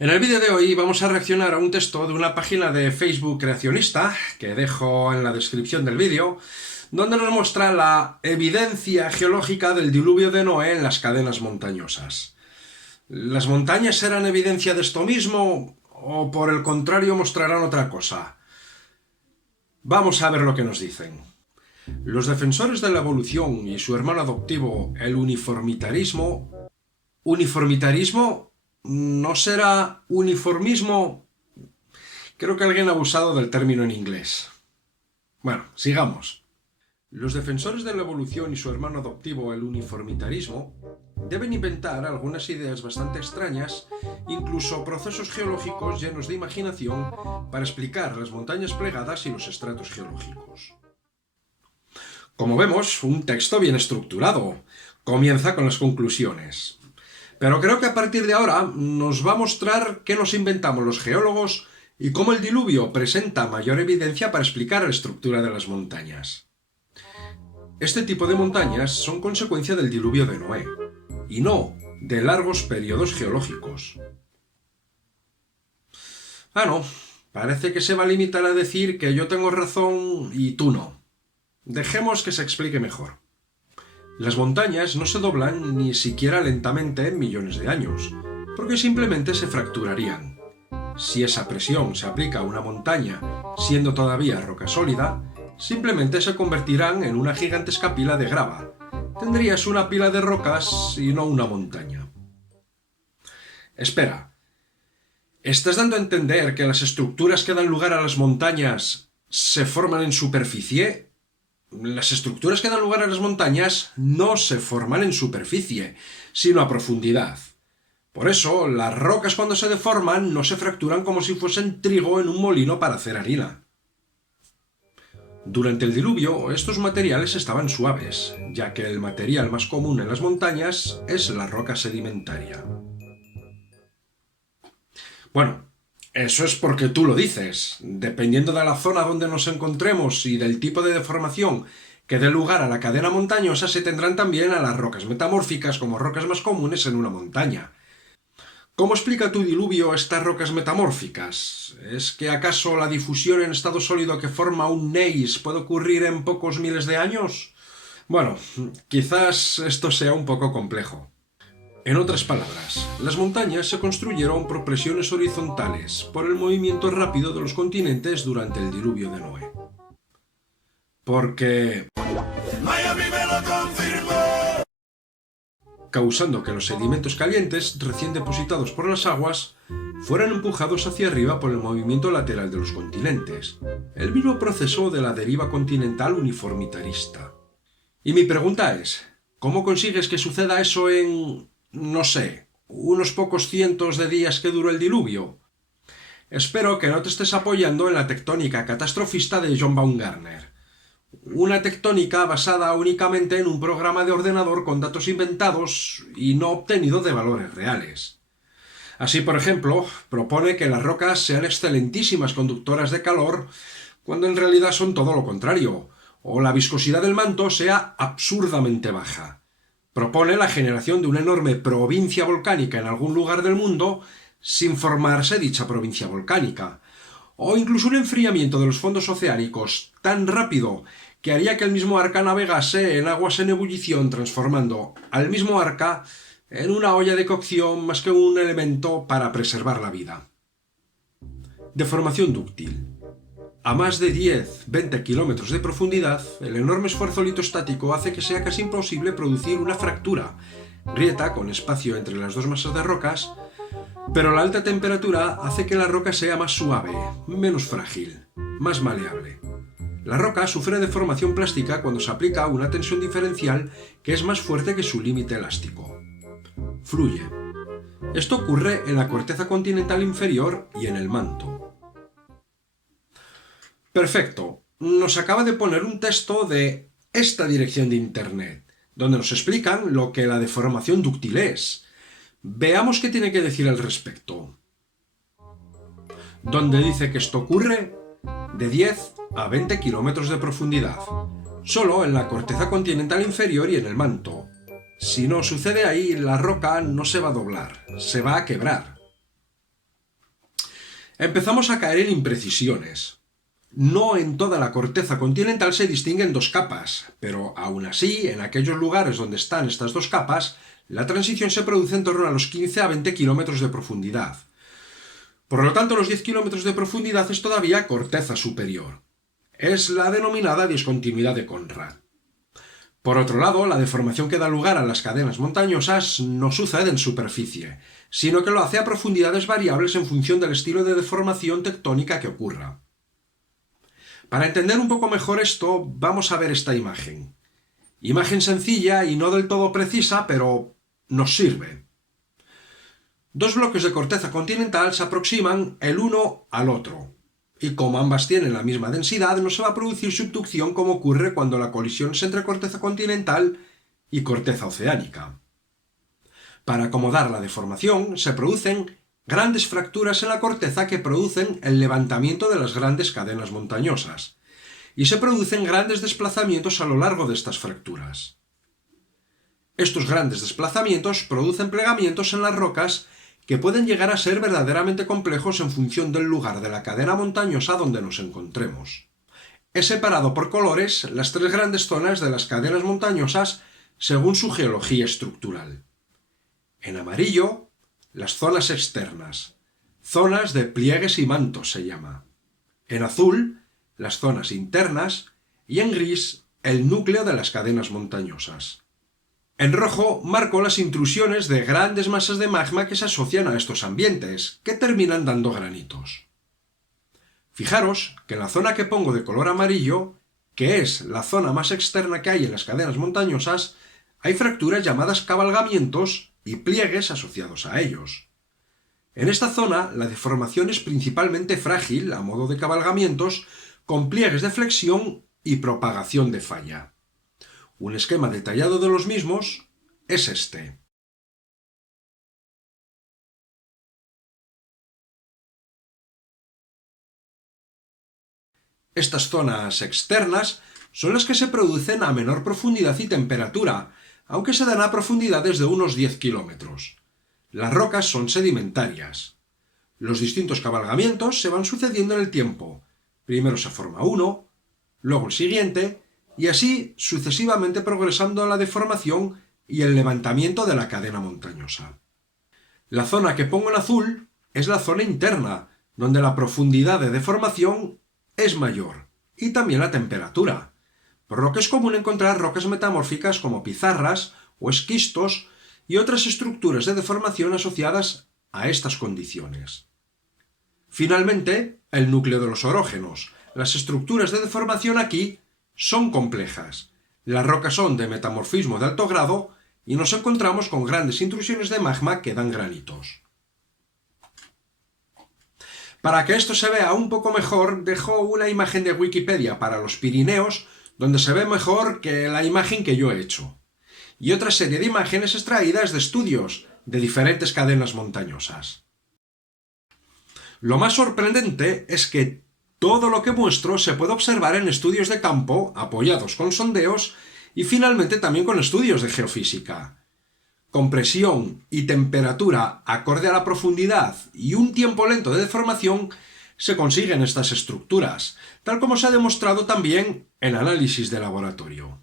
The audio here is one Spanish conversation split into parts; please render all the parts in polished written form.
En el vídeo de hoy vamos a reaccionar a un texto de una página de Facebook creacionista, que dejo en la descripción del vídeo, donde nos muestra la evidencia geológica del diluvio de Noé en las cadenas montañosas. ¿Las montañas eran evidencia de esto mismo o por el contrario mostrarán otra cosa? Vamos a ver lo que nos dicen. Los defensores de la evolución y su hermano adoptivo, el uniformitarismo... ¿Uniformitarismo? ¿No será uniformismo? Creo que alguien ha abusado del término en inglés. Bueno, sigamos. Los defensores de la evolución y su hermano adoptivo, el uniformitarismo, deben inventar algunas ideas bastante extrañas, incluso procesos geológicos llenos de imaginación, para explicar las montañas plegadas y los estratos geológicos. Como vemos, un texto bien estructurado. Comienza con las conclusiones. Pero creo que a partir de ahora nos va a mostrar qué nos inventamos los geólogos y cómo el diluvio presenta mayor evidencia para explicar la estructura de las montañas. Este tipo de montañas son consecuencia del diluvio de Noé, y no de largos periodos geológicos. No, parece que se va a limitar a decir que yo tengo razón y tú no. Dejemos que se explique mejor. Las montañas no se doblan ni siquiera lentamente en millones de años, porque simplemente se fracturarían. Si esa presión se aplica a una montaña, siendo todavía roca sólida, simplemente se convertirán en una gigantesca pila de grava. Tendrías una pila de rocas y no una montaña. Espera, ¿estás dando a entender que las estructuras que dan lugar a las montañas se forman en superficie? Las estructuras que dan lugar a las montañas no se forman en superficie, sino a profundidad. Por eso, las rocas cuando se deforman no se fracturan como si fuesen trigo en un molino para hacer harina. Durante el diluvio, estos materiales estaban suaves, ya que el material más común en las montañas es la roca sedimentaria. Bueno, eso es porque tú lo dices. Dependiendo de la zona donde nos encontremos y del tipo de deformación que dé lugar a la cadena montañosa, se tendrán también a las rocas metamórficas como rocas más comunes en una montaña. ¿Cómo explica tu diluvio estas rocas metamórficas? ¿Es que acaso la difusión en estado sólido que forma un gneiss puede ocurrir en pocos miles de años? Bueno, quizás esto sea un poco complejo. En otras palabras, las montañas se construyeron por presiones horizontales por el movimiento rápido de los continentes durante el diluvio de Noé. Porque... ¡Miami me lo confirmó! Causando que los sedimentos calientes, recién depositados por las aguas, fueran empujados hacia arriba por el movimiento lateral de los continentes, el mismo proceso de la deriva continental uniformitarista. Y mi pregunta es, ¿cómo consigues que suceda eso en... no sé, unos pocos cientos de días que duró el diluvio? Espero que no te estés apoyando en la tectónica catastrofista de John Baumgartner. Una tectónica basada únicamente en un programa de ordenador con datos inventados y no obtenidos de valores reales. Así, por ejemplo, propone que las rocas sean excelentísimas conductoras de calor, cuando en realidad son todo lo contrario, o la viscosidad del manto sea absurdamente baja. Propone la generación de una enorme provincia volcánica en algún lugar del mundo sin formarse dicha provincia volcánica, o incluso un enfriamiento de los fondos oceánicos tan rápido que haría que el mismo arca navegase en aguas en ebullición, transformando al mismo arca en una olla de cocción más que un elemento para preservar la vida. Deformación dúctil. A más de 10-20 kilómetros de profundidad, el enorme esfuerzo litostático hace que sea casi imposible producir una fractura, grieta con espacio entre las dos masas de rocas, pero la alta temperatura hace que la roca sea más suave, menos frágil, más maleable. La roca sufre deformación plástica cuando se aplica una tensión diferencial que es más fuerte que su límite elástico. Fluye. Esto ocurre en la corteza continental inferior y en el manto. Perfecto. Nos acaba de poner un texto de esta dirección de internet, donde nos explican lo que la deformación dúctil es. Veamos qué tiene que decir al respecto. Donde dice que esto ocurre de 10 a 20 kilómetros de profundidad, solo en la corteza continental inferior y en el manto. Si no sucede ahí, la roca no se va a doblar, se va a quebrar. Empezamos a caer en imprecisiones. No en toda la corteza continental se distinguen dos capas, pero aún así, en aquellos lugares donde están estas dos capas, la transición se produce en torno a los 15 a 20 kilómetros de profundidad. Por lo tanto, los 10 kilómetros de profundidad es todavía corteza superior. Es la denominada discontinuidad de Conrad. Por otro lado, la deformación que da lugar a las cadenas montañosas no sucede en superficie, sino que lo hace a profundidades variables en función del estilo de deformación tectónica que ocurra. Para entender un poco mejor esto, vamos a ver esta imagen. Imagen sencilla y no del todo precisa, pero nos sirve. Dos bloques de corteza continental se aproximan el uno al otro, y como ambas tienen la misma densidad, no se va a producir subducción como ocurre cuando la colisión es entre corteza continental y corteza oceánica. Para acomodar la deformación, se producen grandes fracturas en la corteza que producen el levantamiento de las grandes cadenas montañosas, y se producen grandes desplazamientos a lo largo de estas fracturas. Estos grandes desplazamientos producen plegamientos en las rocas que pueden llegar a ser verdaderamente complejos en función del lugar de la cadena montañosa donde nos encontremos. He separado por colores las tres grandes zonas de las cadenas montañosas según su geología estructural. En amarillo, las zonas externas, zonas de pliegues y mantos se llama. En azul, las zonas internas, y en gris, el núcleo de las cadenas montañosas. En rojo marco las intrusiones de grandes masas de magma que se asocian a estos ambientes, que terminan dando granitos. Fijaros que en la zona que pongo de color amarillo, que es la zona más externa que hay en las cadenas montañosas, hay fracturas llamadas cabalgamientos y pliegues asociados a ellos. En esta zona, la deformación es principalmente frágil, a modo de cabalgamientos, con pliegues de flexión y propagación de falla. Un esquema detallado de los mismos es este. Estas zonas externas son las que se producen a menor profundidad y temperatura, aunque se dan a profundidades de unos 10 kilómetros. Las rocas son sedimentarias. Los distintos cabalgamientos se van sucediendo en el tiempo. Primero se forma uno, luego el siguiente, y así sucesivamente progresando la deformación y el levantamiento de la cadena montañosa. La zona que pongo en azul es la zona interna, donde la profundidad de deformación es mayor, y también la temperatura, por lo que es común encontrar rocas metamórficas como pizarras o esquistos y otras estructuras de deformación asociadas a estas condiciones. Finalmente, el núcleo de los orógenos. Las estructuras de deformación aquí son complejas. Las rocas son de metamorfismo de alto grado y nos encontramos con grandes intrusiones de magma que dan granitos. Para que esto se vea un poco mejor, dejo una imagen de Wikipedia para los Pirineos, donde se ve mejor que la imagen que yo he hecho, y otra serie de imágenes extraídas de estudios de diferentes cadenas montañosas. Lo más sorprendente es que todo lo que muestro se puede observar en estudios de campo apoyados con sondeos y finalmente también con estudios de geofísica. Con presión y temperatura acorde a la profundidad y un tiempo lento de deformación se consiguen estas estructuras, tal como se ha demostrado también en análisis de laboratorio.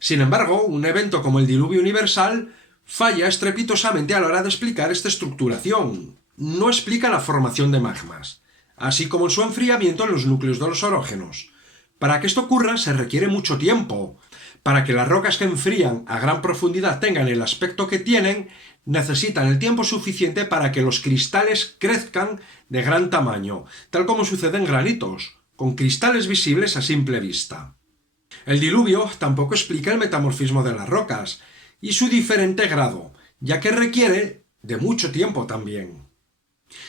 Sin embargo, un evento como el diluvio universal falla estrepitosamente a la hora de explicar esta estructuración. No explica la formación de magmas, así como su enfriamiento en los núcleos de los orógenos. Para que esto ocurra se requiere mucho tiempo. Para que las rocas que enfrían a gran profundidad tengan el aspecto que tienen, necesitan el tiempo suficiente para que los cristales crezcan de gran tamaño, tal como sucede en granitos, con cristales visibles a simple vista. El diluvio tampoco explica el metamorfismo de las rocas y su diferente grado, ya que requiere de mucho tiempo también.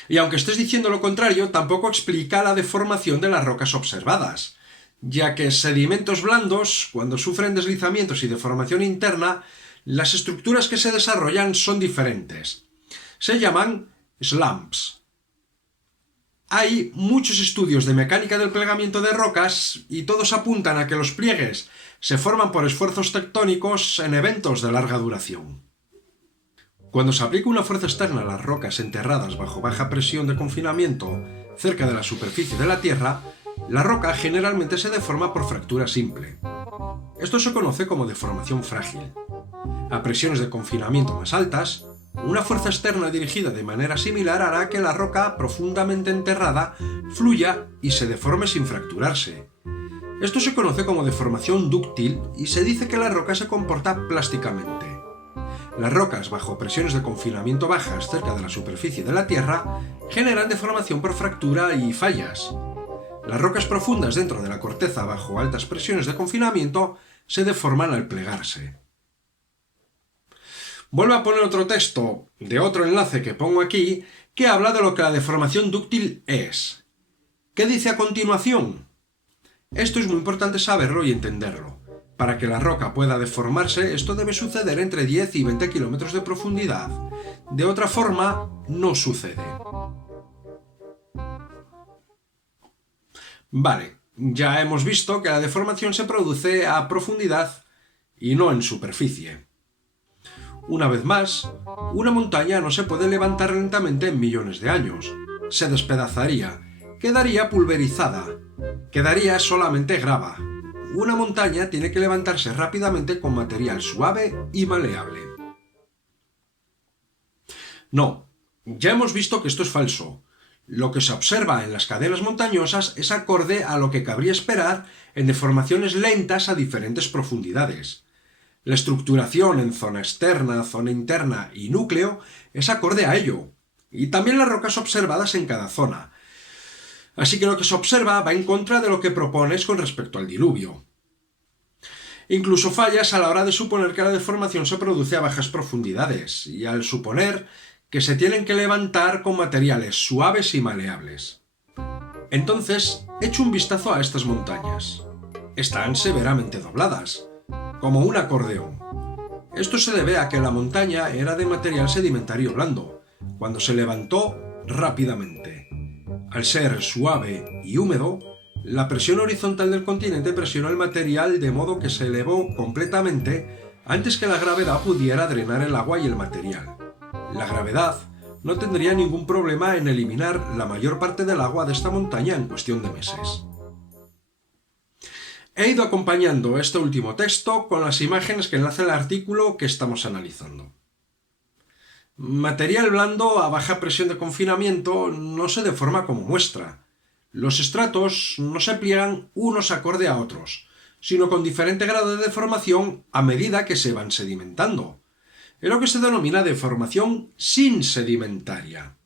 Y aunque estés diciendo lo contrario, tampoco explica la deformación de las rocas observadas, ya que sedimentos blandos, cuando sufren deslizamientos y deformación interna, las estructuras que se desarrollan son diferentes. Se llaman slumps. Hay muchos estudios de mecánica del plegamiento de rocas y todos apuntan a que los pliegues se forman por esfuerzos tectónicos en eventos de larga duración. Cuando se aplica una fuerza externa a las rocas enterradas bajo baja presión de confinamiento cerca de la superficie de la Tierra, la roca generalmente se deforma por fractura simple. Esto se conoce como deformación frágil. A presiones de confinamiento más altas, una fuerza externa dirigida de manera similar hará que la roca profundamente enterrada fluya y se deforme sin fracturarse. Esto se conoce como deformación dúctil y se dice que la roca se comporta plásticamente. Las rocas bajo presiones de confinamiento bajas cerca de la superficie de la Tierra generan deformación por fractura y fallas. Las rocas profundas dentro de la corteza bajo altas presiones de confinamiento se deforman al plegarse. Vuelvo a poner otro texto de otro enlace que pongo aquí que habla de lo que la deformación dúctil es. ¿Qué dice a continuación? Esto es muy importante saberlo y entenderlo. Para que la roca pueda deformarse, esto debe suceder entre 10 y 20 kilómetros de profundidad. De otra forma, no sucede. Vale, ya hemos visto que la deformación se produce a profundidad y no en superficie. Una vez más, una montaña no se puede levantar lentamente en millones de años. Se despedazaría, quedaría pulverizada, quedaría solamente grava. Una montaña tiene que levantarse rápidamente con material suave y maleable. No, ya hemos visto que esto es falso. Lo que se observa en las cadenas montañosas es acorde a lo que cabría esperar en deformaciones lentas a diferentes profundidades. La estructuración en zona externa, zona interna y núcleo es acorde a ello, y también las rocas observadas en cada zona. Así que lo que se observa va en contra de lo que propones con respecto al diluvio. Incluso fallas a la hora de suponer que la deformación se produce a bajas profundidades, y al suponer que se tienen que levantar con materiales suaves y maleables. Entonces, echo un vistazo a estas montañas. Están severamente dobladas, como un acordeón. Esto se debe a que la montaña era de material sedimentario blando, cuando se levantó rápidamente. Al ser suave y húmedo, la presión horizontal del continente presionó el material de modo que se elevó completamente antes que la gravedad pudiera drenar el agua y el material. La gravedad no tendría ningún problema en eliminar la mayor parte del agua de esta montaña en cuestión de meses. He ido acompañando este último texto con las imágenes que enlaza el artículo que estamos analizando. Material blando a baja presión de confinamiento no se deforma como muestra. Los estratos no se pliegan unos acorde a otros, sino con diferente grado de deformación a medida que se van sedimentando. Es lo que se denomina deformación sin sedimentaria.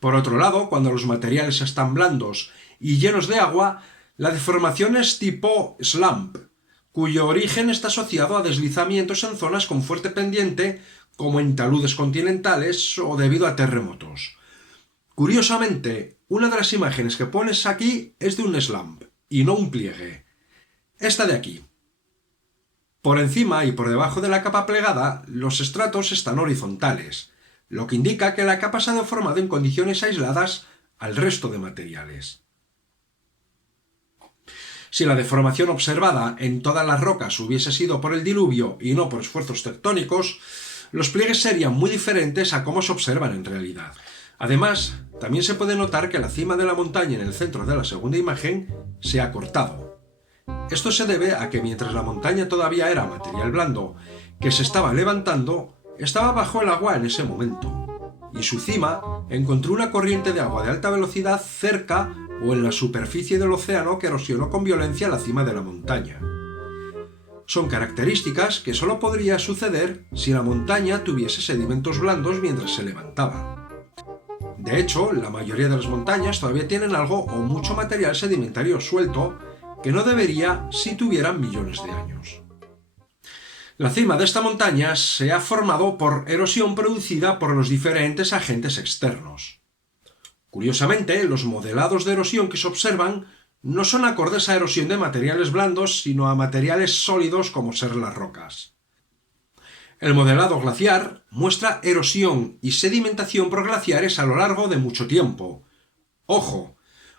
Por otro lado, cuando los materiales están blandos y llenos de agua, la deformación es tipo slump, cuyo origen está asociado a deslizamientos en zonas con fuerte pendiente, como en taludes continentales o debido a terremotos. Curiosamente, una de las imágenes que pones aquí es de un slump, y no un pliegue. Esta de aquí. Por encima y por debajo de la capa plegada, los estratos están horizontales, lo que indica que la capa se ha deformado en condiciones aisladas al resto de materiales. Si la deformación observada en todas las rocas hubiese sido por el diluvio y no por esfuerzos tectónicos, los pliegues serían muy diferentes a cómo se observan en realidad. Además, también se puede notar que la cima de la montaña en el centro de la segunda imagen se ha cortado. Esto se debe a que mientras la montaña todavía era material blando, que se estaba levantando, estaba bajo el agua en ese momento, y su cima encontró una corriente de agua de alta velocidad cerca o en la superficie del océano que erosionó con violencia la cima de la montaña. Son características que solo podría suceder si la montaña tuviese sedimentos blandos mientras se levantaba. De hecho, la mayoría de las montañas todavía tienen algo o mucho material sedimentario suelto que no debería si tuvieran millones de años. La cima de esta montaña se ha formado por erosión producida por los diferentes agentes externos. Curiosamente, los modelados de erosión que se observan no son acordes a erosión de materiales blandos, sino a materiales sólidos como ser las rocas. El modelado glaciar muestra erosión y sedimentación por glaciares a lo largo de mucho tiempo. Ojo,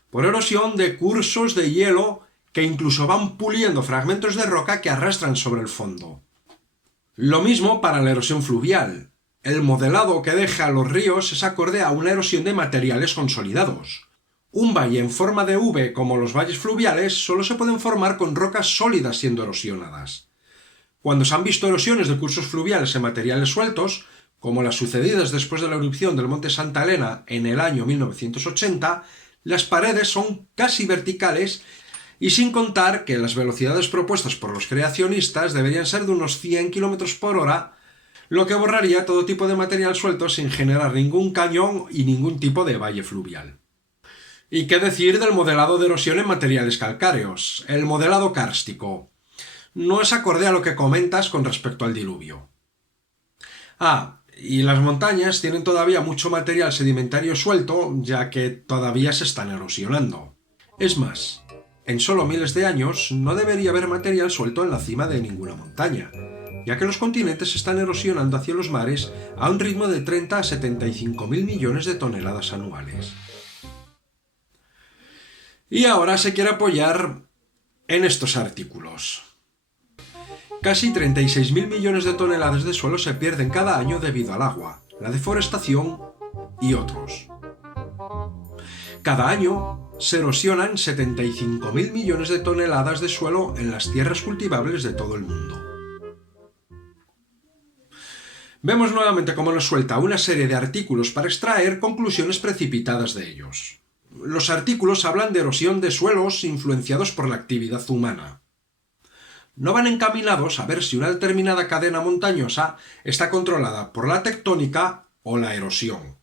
por erosión de cursos de hielo que incluso van puliendo fragmentos de roca que arrastran sobre el fondo. Lo mismo para la erosión fluvial. el modelado que deja los ríos es acorde a una erosión de materiales consolidados. Un valle en forma de V, como los valles fluviales, solo se pueden formar con rocas sólidas siendo erosionadas. Cuando se han visto erosiones de cursos fluviales en materiales sueltos, como las sucedidas después de la erupción del monte Santa Elena en el año 1980, las paredes son casi verticales y sin contar que las velocidades propuestas por los creacionistas deberían ser de unos 100 km por hora, lo que borraría todo tipo de material suelto sin generar ningún cañón y ningún tipo de valle fluvial. ¿Y qué decir del modelado de erosión en materiales calcáreos? El modelado kárstico. No es acorde a lo que comentas con respecto al diluvio. Y las montañas tienen todavía mucho material sedimentario suelto, ya que todavía se están erosionando. Es más, en solo miles de años no debería haber material suelto en la cima de ninguna montaña, ya que los continentes se están erosionando hacia los mares a un ritmo de 30 a 75.000 millones de toneladas anuales. Y ahora se quiere apoyar en estos artículos. Casi 36.000 millones de toneladas de suelo se pierden cada año debido al agua, la deforestación y otros. Cada año se erosionan 75.000 millones de toneladas de suelo en las tierras cultivables de todo el mundo. Vemos nuevamente cómo nos suelta una serie de artículos para extraer conclusiones precipitadas de ellos. Los artículos hablan de erosión de suelos influenciados por la actividad humana. No van encaminados a ver si una determinada cadena montañosa está controlada por la tectónica o la erosión.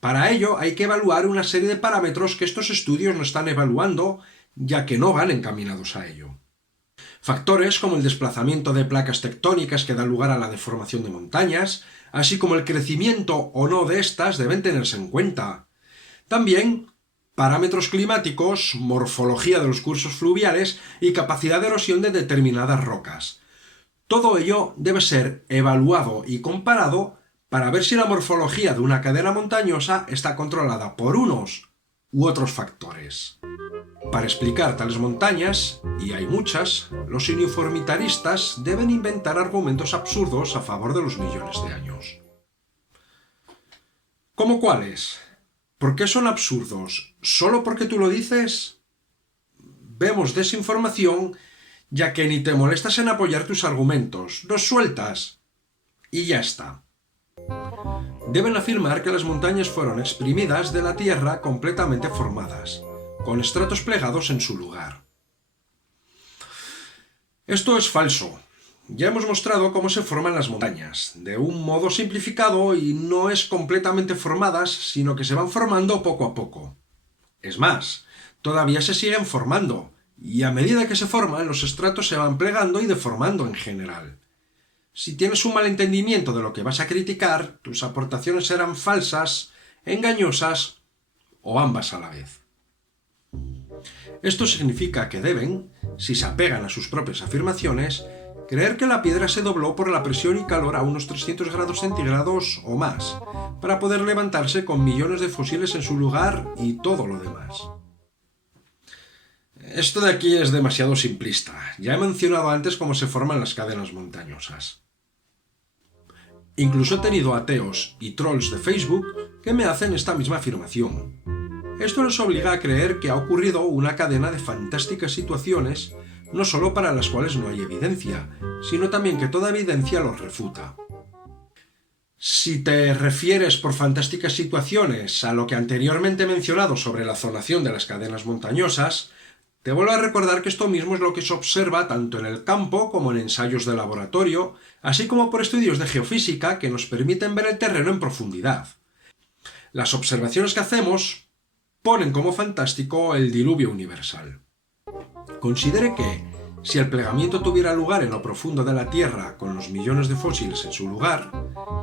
Para ello hay que evaluar una serie de parámetros que estos estudios no están evaluando, ya que no van encaminados a ello. Factores como el desplazamiento de placas tectónicas que da lugar a la deformación de montañas, así como el crecimiento o no de estas deben tenerse en cuenta. También parámetros climáticos, morfología de los cursos fluviales y capacidad de erosión de determinadas rocas. Todo ello debe ser evaluado y comparado para ver si la morfología de una cadena montañosa está controlada por unos u otros factores. Para explicar tales montañas, y hay muchas, los uniformitaristas deben inventar argumentos absurdos a favor de los millones de años. ¿Cómo cuáles? ¿Por qué son absurdos? ¿Solo porque tú lo dices? Vemos desinformación, ya que ni te molestas en apoyar tus argumentos, los sueltas y ya está. Deben afirmar que las montañas fueron exprimidas de la tierra completamente formadas, con estratos plegados en su lugar. Esto es falso. Ya hemos mostrado cómo se forman las montañas, de un modo simplificado y no es completamente formadas, sino que se van formando poco a poco. Es más, todavía se siguen formando, y a medida que se forman, los estratos se van plegando y deformando en general. Si tienes un mal entendimiento de lo que vas a criticar, tus aportaciones serán falsas, engañosas o ambas a la vez. Esto significa que deben, si se apegan a sus propias afirmaciones, creer que la piedra se dobló por la presión y calor a unos 300 grados centígrados o más, para poder levantarse con millones de fósiles en su lugar y todo lo demás. Esto de aquí es demasiado simplista. Ya he mencionado antes cómo se forman las cadenas montañosas. Incluso he tenido ateos y trolls de Facebook que me hacen esta misma afirmación. Esto nos obliga a creer que ha ocurrido una cadena de fantásticas situaciones, no solo para las cuales no hay evidencia, sino también que toda evidencia los refuta. Si te refieres por fantásticas situaciones a lo que anteriormente he mencionado sobre la zonación de las cadenas montañosas, te vuelvo a recordar que esto mismo es lo que se observa tanto en el campo como en ensayos de laboratorio, así como por estudios de geofísica que nos permiten ver el terreno en profundidad. Las observaciones que hacemos ponen como fantástico el diluvio universal. Considere que, si el plegamiento tuviera lugar en lo profundo de la Tierra con los millones de fósiles en su lugar,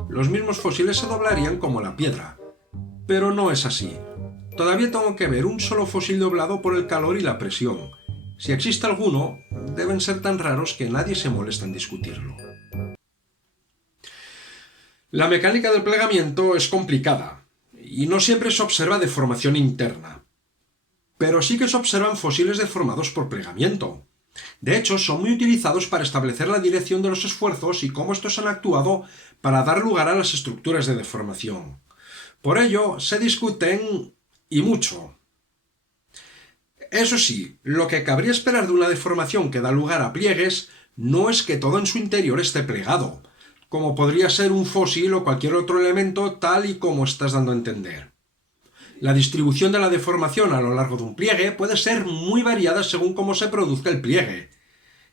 los mismos fósiles se doblarían como la piedra. Pero no es así. Todavía tengo que ver un solo fósil doblado por el calor y la presión. Si existe alguno, deben ser tan raros que nadie se molesta en discutirlo. La mecánica del plegamiento es complicada, y no siempre se observa deformación interna. Pero sí que se observan fósiles deformados por plegamiento. De hecho, son muy utilizados para establecer la dirección de los esfuerzos y cómo estos han actuado para dar lugar a las estructuras de deformación. Por ello, se discuten y mucho. Eso sí, lo que cabría esperar de una deformación que da lugar a pliegues no es que todo en su interior esté plegado, como podría ser un fósil o cualquier otro elemento tal y como estás dando a entender. La distribución de la deformación a lo largo de un pliegue puede ser muy variada según cómo se produzca el pliegue.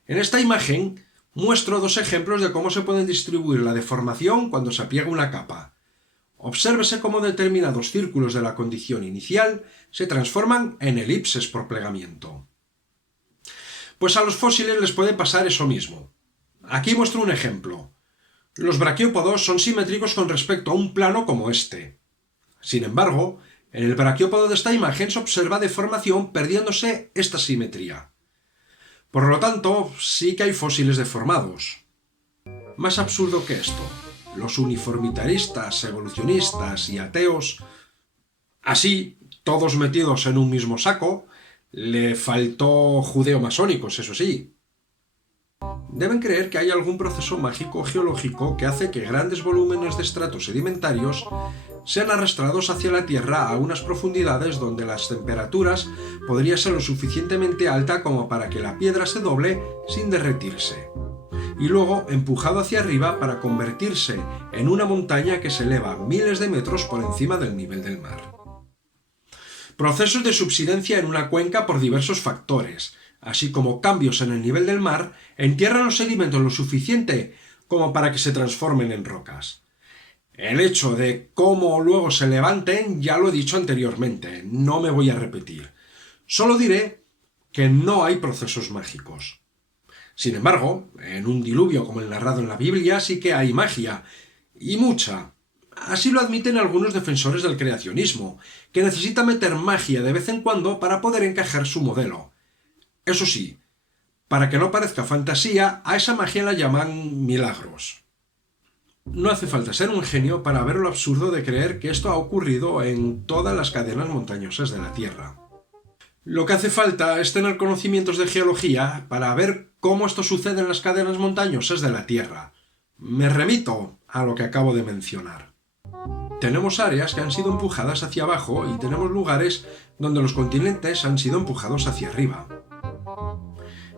En esta imagen muestro dos ejemplos de cómo se puede distribuir la deformación cuando se pliega una capa. Obsérvese cómo determinados círculos de la condición inicial se transforman en elipses por plegamiento. Pues a los fósiles les puede pasar eso mismo. Aquí muestro un ejemplo. Los braquiópodos son simétricos con respecto a un plano como este. Sin embargo, en el braquiópodo de esta imagen se observa deformación perdiéndose esta simetría. Por lo tanto, sí que hay fósiles deformados. Más absurdo que esto, los uniformitaristas, evolucionistas y ateos, así, todos metidos en un mismo saco, le faltó judeo-masónicos, eso sí. Deben creer que hay algún proceso mágico geológico que hace que grandes volúmenes de estratos sedimentarios sean arrastrados hacia la Tierra a unas profundidades donde las temperaturas podrían ser lo suficientemente alta como para que la piedra se doble sin derretirse, y luego empujado hacia arriba para convertirse en una montaña que se eleva miles de metros por encima del nivel del mar. Procesos de subsidencia en una cuenca por diversos factores, así como cambios en el nivel del mar, entierran los sedimentos lo suficiente como para que se transformen en rocas. El hecho de cómo luego se levanten ya lo he dicho anteriormente, no me voy a repetir. Solo diré que no hay procesos mágicos. Sin embargo, en un diluvio como el narrado en la Biblia sí que hay magia, y mucha. Así lo admiten algunos defensores del creacionismo, que necesitan meter magia de vez en cuando para poder encajar su modelo. Eso sí, para que no parezca fantasía, a esa magia la llaman milagros. No hace falta ser un genio para ver lo absurdo de creer que esto ha ocurrido en todas las cadenas montañosas de la Tierra. Lo que hace falta es tener conocimientos de geología para ver cómo esto sucede en las cadenas montañosas de la Tierra. Me remito a lo que acabo de mencionar. Tenemos áreas que han sido empujadas hacia abajo y tenemos lugares donde los continentes han sido empujados hacia arriba.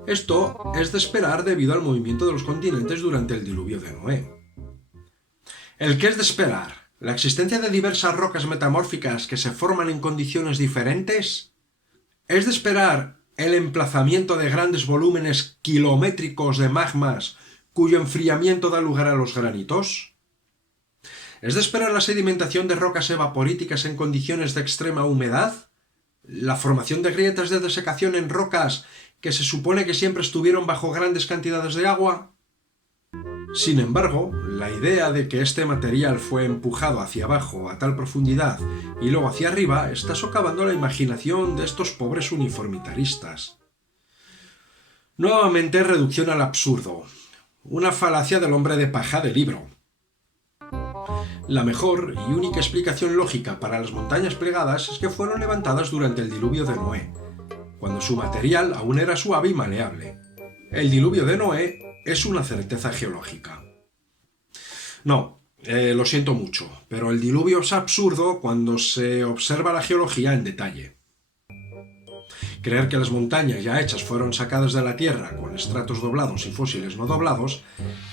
Esto es de esperar debido al movimiento de los continentes durante el diluvio de Noé. ¿El qué es de esperar? ¿La existencia de diversas rocas metamórficas que se forman en condiciones diferentes? ¿Es de esperar el emplazamiento de grandes volúmenes kilométricos de magmas cuyo enfriamiento da lugar a los granitos? ¿Es de esperar la sedimentación de rocas evaporíticas en condiciones de extrema humedad? ¿La formación de grietas de desecación en rocas que se supone que siempre estuvieron bajo grandes cantidades de agua? Sin embargo, la idea de que este material fue empujado hacia abajo a tal profundidad y luego hacia arriba está socavando la imaginación de estos pobres uniformitaristas. Nuevamente, reducción al absurdo. Una falacia del hombre de paja de libro. La mejor y única explicación lógica para las montañas plegadas es que fueron levantadas durante el diluvio de Noé, cuando su material aún era suave y maleable. El diluvio de Noé es una certeza geológica. No, lo siento mucho, pero el diluvio es absurdo cuando se observa la geología en detalle. Creer que las montañas ya hechas fueron sacadas de la Tierra con estratos doblados y fósiles no doblados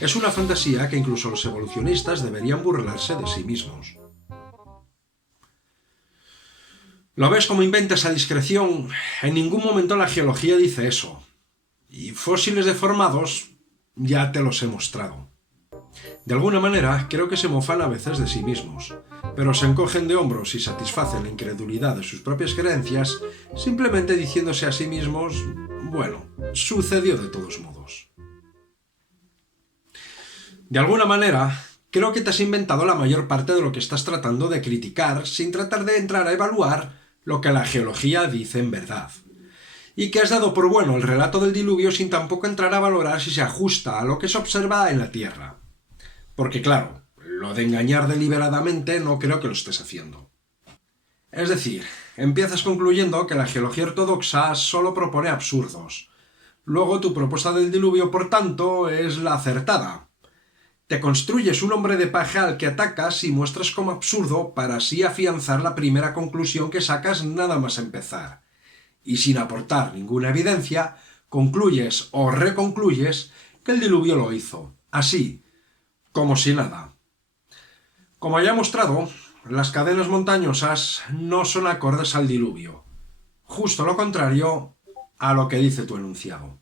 es una fantasía que incluso los evolucionistas deberían burlarse de sí mismos. ¿Lo ves cómo inventa esa discreción? En ningún momento la geología dice eso. Y fósiles deformados ya te los he mostrado. De alguna manera, creo que se mofan a veces de sí mismos, pero se encogen de hombros y satisfacen la incredulidad de sus propias creencias simplemente diciéndose a sí mismos, bueno, sucedió de todos modos. De alguna manera, creo que te has inventado la mayor parte de lo que estás tratando de criticar sin tratar de entrar a evaluar lo que la geología dice en verdad. Y que has dado por bueno el relato del diluvio sin tampoco entrar a valorar si se ajusta a lo que se observa en la Tierra. Porque claro, lo de engañar deliberadamente no creo que lo estés haciendo. Es decir, empiezas concluyendo que la geología ortodoxa solo propone absurdos. Luego tu propuesta del diluvio, por tanto, es la acertada. Te construyes un hombre de paja al que atacas y muestras como absurdo para así afianzar la primera conclusión que sacas nada más empezar. Y sin aportar ninguna evidencia, concluyes o reconcluyes que el diluvio lo hizo, así, como si nada. Como ya he mostrado, las cadenas montañosas no son acordes al diluvio. Justo lo contrario a lo que dice tu enunciado.